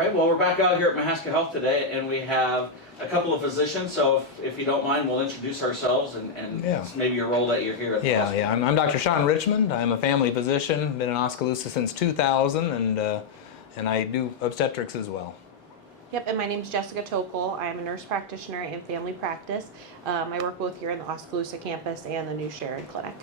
right, well, we're back out here at Mahaska Health today, and we have a couple of physicians, so if you don't mind, we'll introduce ourselves and maybe your role that you're here at the hospital. Yeah, I'm Dr. Sean Richmond. I'm a family physician, been in Oskaloosa since 2000, and I do obstetrics as well. Yep, and my name is Jessica Tokel. I'm a nurse practitioner in family practice. I work both here in the Oskaloosa campus and the new Sharon Clinic.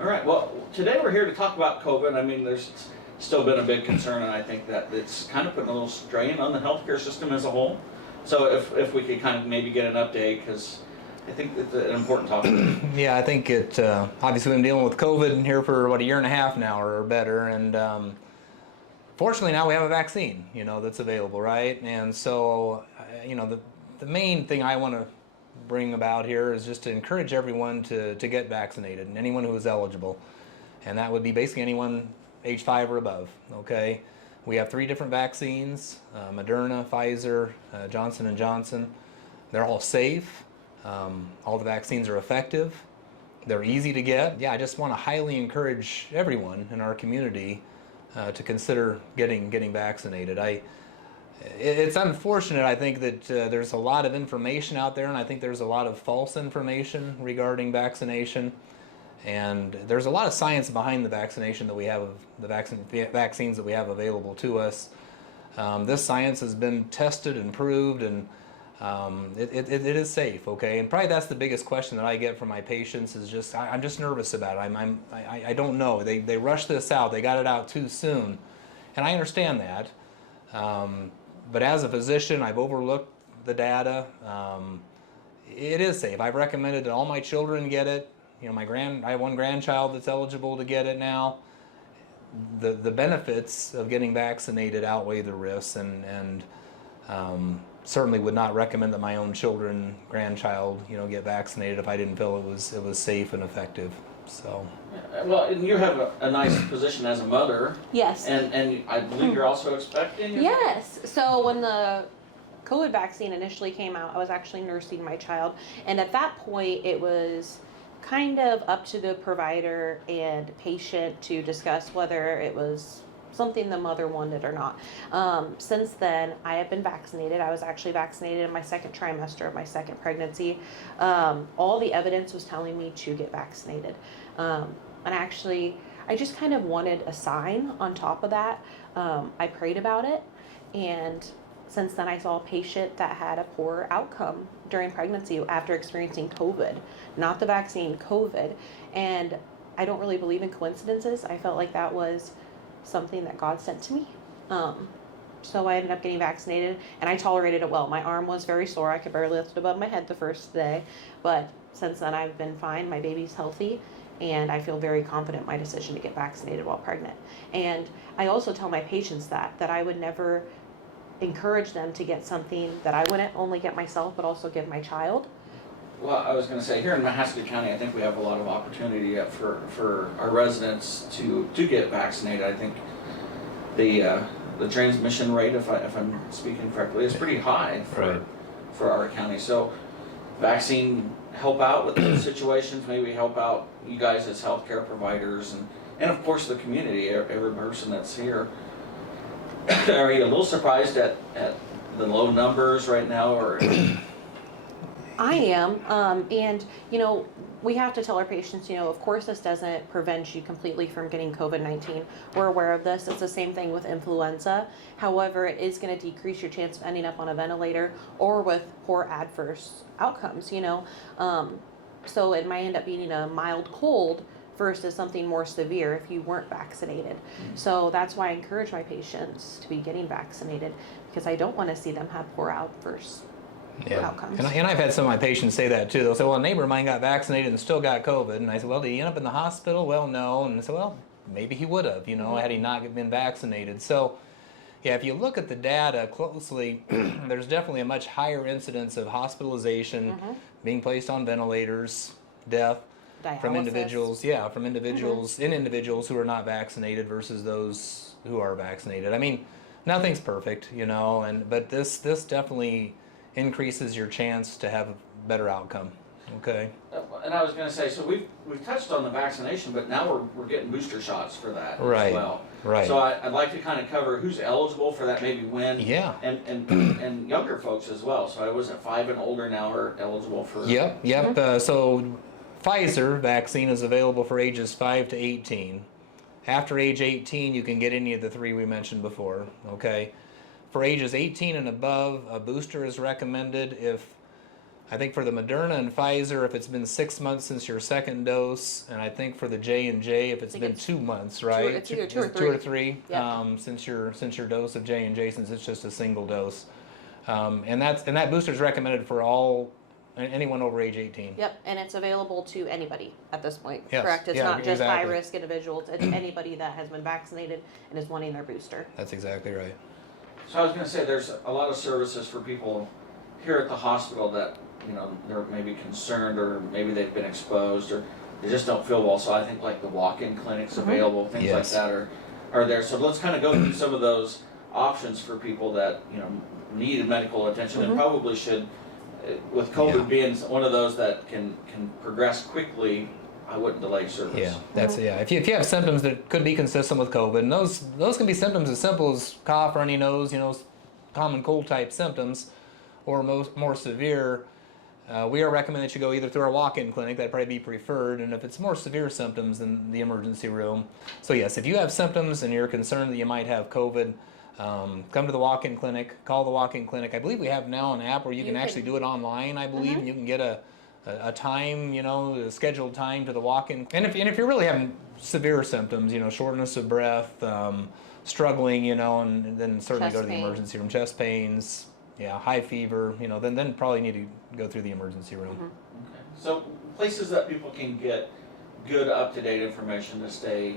All right, well, today we're here to talk about COVID. I mean, there's still been a big concern, and I think that it's kind of putting a little strain on the healthcare system as a whole. So if we could kind of maybe get an update, because I think it's an important topic. Yeah, I think it, obviously we've been dealing with COVID here for, what, a year and a half now or better, and fortunately now we have a vaccine, that's available, right? And so, the main thing I want to bring about here is just to encourage everyone to get vaccinated, and anyone who is eligible. And that would be basically anyone age 5 or above, okay? We have 3 different vaccines, Moderna, Pfizer, Johnson & Johnson. They're all safe. All the vaccines are effective. They're easy to get. Yeah, I just want to highly encourage everyone in our community to consider getting vaccinated. It's unfortunate, I think, that there's a lot of information out there, and I think there's a lot of false information regarding vaccination. And there's a lot of science behind the vaccination that we have, the vaccines that we have available to us. This science has been tested and proved, and it is safe, okay? And probably that's the biggest question that I get from my patients is just, I'm just nervous about it. I don't know. They rushed this out. They got it out too soon. And I understand that. But as a physician, I've overlooked the data. It is safe. I've recommended that all my children get it. I have one grandchild that's eligible to get it now. The benefits of getting vaccinated outweigh the risks, and certainly would not recommend that my own grandchild, get vaccinated if I didn't feel it was safe and effective. So. Well, and you have a nice position as a mother. Yes. And I believe you're also expecting? Yes. So when the COVID vaccine initially came out, I was actually nursing my child, and at that point it was kind of up to the provider and patient to discuss whether it was something the mother wanted or not. Since then, I have been vaccinated. I was actually vaccinated in my 2nd trimester of my 2nd pregnancy. All the evidence was telling me to get vaccinated. And actually, I just kind of wanted a sign on top of that. I prayed about it, and since then I saw a patient that had a poor outcome during pregnancy after experiencing COVID, not the vaccine, COVID. And I don't really believe in coincidences. I felt like that was something that God sent to me. So I ended up getting vaccinated, and I tolerated it well. My arm was very sore. I could barely lift it above my head the first day, but since then I've been fine. My baby's healthy, and I feel very confident in my decision to get vaccinated while pregnant. And I also tell my patients that I would never encourage them to get something that I wouldn't only get myself but also give my child. Well, I was going to say, here in Mahaska County, I think we have a lot of opportunity for our residents to get vaccinated. I think the transmission rate, if I'm speaking correctly, is pretty high for our county. So vaccine help out with those situations, maybe help out you guys as healthcare providers, and of course the community, every person that's here. Are you a little surprised at the low numbers right now, or? I am, and we have to tell our patients, of course this doesn't prevent you completely from getting COVID-19. We're aware of this. It's the same thing with influenza. However, it is going to decrease your chance of ending up on a ventilator or with poor adverse outcomes, so it might end up being a mild cold versus something more severe if you weren't vaccinated. So that's why I encourage my patients to be getting vaccinated, because I don't want to see them have poor adverse outcomes. And I've had some of my patients say that too. They'll say, well, a neighbor of mine got vaccinated and still got COVID. And I said, well, did he end up in the hospital? Well, no. And I said, well, maybe he would have, had he not been vaccinated. So, yeah, if you look at the data closely, there's definitely a much higher incidence of hospitalization, being placed on ventilators, death, from individuals, individuals who are not vaccinated versus those who are vaccinated. I mean, nothing's perfect, but this definitely increases your chance to have a better outcome. Okay. and I was gonna say, so we've touched on the vaccination, but now we're getting booster shots for that Right. as well. Right. So I'd like to kind of cover who's eligible for that, maybe when. Yeah. And younger folks as well. So I wasn't 5 and older now are eligible for. Yep. Mm-hmm. So Pfizer vaccine is available for ages 5 to 18. After age 18, you can get any of the 3 we mentioned before. Okay. For ages 18 and above, a booster is recommended I think for the Moderna and Pfizer, if it's been 6 months since your second dose, and I think for the J&J, if it's been 2 months, right? It's either 2 or 3. 2 or 3, Yep. since your dose of J&J, since it's just a single dose, and that booster is recommended for anyone over age 18. Yep, and it's available to anybody at this point, Yes. correct? It's Yeah, not just exactly. high-risk individuals, it's anybody that has been vaccinated and is wanting their booster. That's exactly right. So I was gonna say, there's a lot of services for people here at the hospital that, they're maybe concerned, or maybe they've been exposed, or they just don't feel well. So I think like the walk-in clinics available, things Yes. like that are there. So let's kind of go through some of those options for people that, need medical attention and probably should, with COVID being one of those that can progress quickly, I wouldn't delay service. Yeah, If you have symptoms that could be consistent with COVID, and those can be symptoms as simple as cough, runny nose, common cold type symptoms, or more severe. We are recommending that you go either through our walk-in clinic, that'd probably be preferred, and if it's more severe symptoms, then the emergency room. So yes, if you have symptoms and you're concerned that you might have COVID, come to the walk-in clinic, call the walk-in clinic. I believe we have now an app where you can actually do it online, I believe, and you can get a time, a scheduled time to the walk-in. And if you're really having severe symptoms, shortness of breath, struggling, and then certainly go to the emergency room, chest pains, high fever, then probably need to go through the emergency room. Okay. So places that people can get good up-to-date information to stay,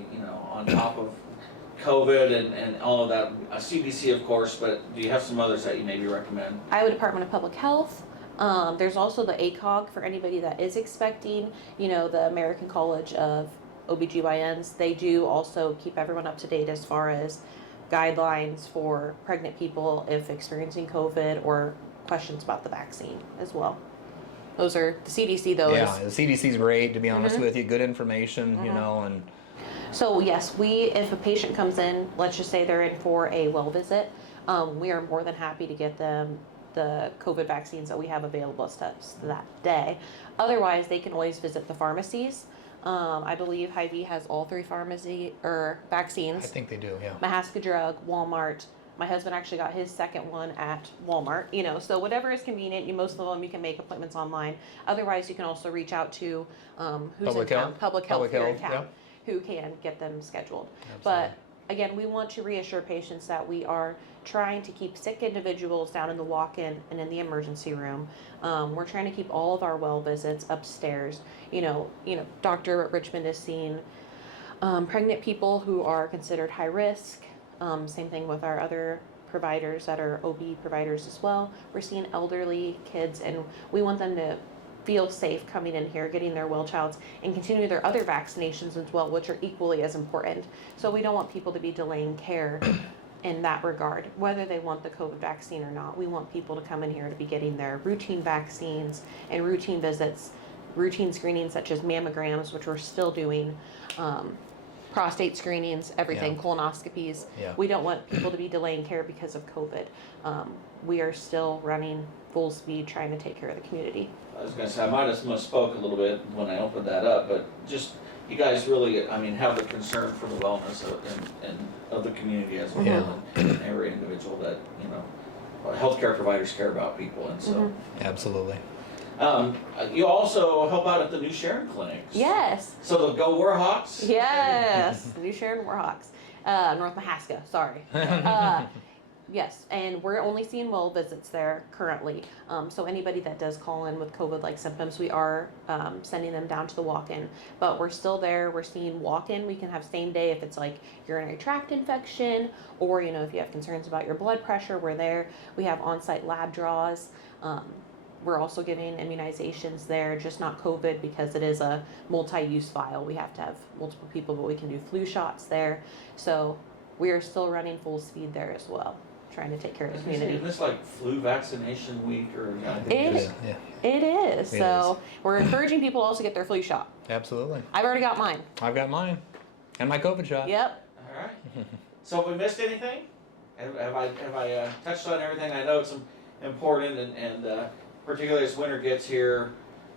on top of COVID and all of that. CDC, of course, but do you have some others that you maybe recommend? Iowa Department of Public Health. There's also the ACOG for anybody that is expecting, the American College of OBGYNs. They do also keep everyone up to date as far as guidelines for pregnant people if experiencing COVID or questions about the vaccine as well. Those are the CDC though. Yeah, the CDC's great, to be honest with you. Good information, and So yes, if a patient comes in, let's just say they're in for a well visit, we are more than happy to get them the COVID vaccines that we have available to us that day. Otherwise, they can always visit the pharmacies. I believe Hy-Vee has all 3 pharmacy or vaccines. I think they do, yeah. Mahaska Drug, Walmart. My husband actually got his second one at Walmart. So whatever is convenient. Most of them you can make appointments online. Otherwise, you can also reach out to who's Public in town, Health. Public Health here in Health, town, who can get them scheduled. Absolutely. But again, we want to reassure patients that we are trying to keep sick individuals down in the walk-in and in the emergency room. We're trying to keep all of our well visits upstairs. Dr. Richmond is seeing pregnant people who are considered high risk. Same thing with our other providers that are OB providers as well. We're seeing elderly kids, and we want them to feel safe coming in here, getting their well childs, and continue their other vaccinations as well, which are equally as important. So we don't want people to be delaying care in that regard, whether they want the COVID vaccine or not. We want people to come in here to be getting their routine vaccines and routine visits, routine screenings such as mammograms, which we're still doing, prostate screenings, everything, colonoscopies. Yeah. We don't want people to be delaying care because of COVID. We are still running full speed trying to take care of the community. I was gonna say, I might have misspoke a little bit when I opened that up, but just, you guys really, have the concern for the wellness of the community as well, and every individual that, healthcare providers care about people, and so. Absolutely. You also help out at the New Sharon clinics. Yes. So the Go Warhawks? Yes. New Sharon Warhawks. North Mahaska, sorry. Yes, and we're only seeing well visits there currently. So anybody that does call in with COVID-like symptoms, we are sending them down to the walk-in. But we're still there. We're seeing walk-in. We can have same day if it's like urinary tract infection, or if you have concerns about your blood pressure, we're there. We have on-site lab draws. We're also giving immunizations there, just not COVID because it is a multi-use file. We have to have multiple people, but we can do flu shots there. So we are still running full speed there as well. trying to take care of the Isn't community. this like flu vaccination week or? I think It it's- Yeah, It is. It So we're encouraging people also to get their flu shot. absolutely. I've already got mine. I've got mine and my COVID shot. Yep. All right. So have we missed anything? Have I touched on everything? I know it's important, and particularly as winter gets here,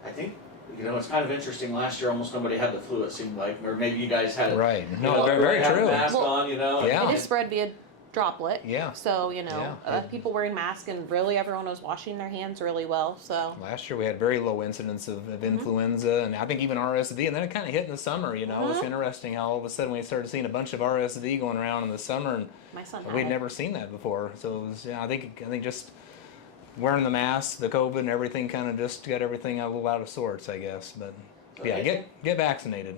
I think it's kind of interesting. Last year, almost nobody had the flu. It seemed like, or maybe you guys had it. Right. You No, know, very, everybody very had a true. mask Well, on, Yeah. It is spread via droplet. Yeah. So, Yeah. people wearing masks, and really everyone was washing their hands really well. So, Last year we had very low incidence of influenza, and I think even RSV, and then it kind of hit in the summer. It's interesting how all of a sudden we started seeing a bunch of RSV going around in the summer, and my son had we'd it. never seen that before. So it was, I think just wearing the mask, the COVID, and everything kind of just got everything a little out of sorts, I guess. But yeah, get vaccinated.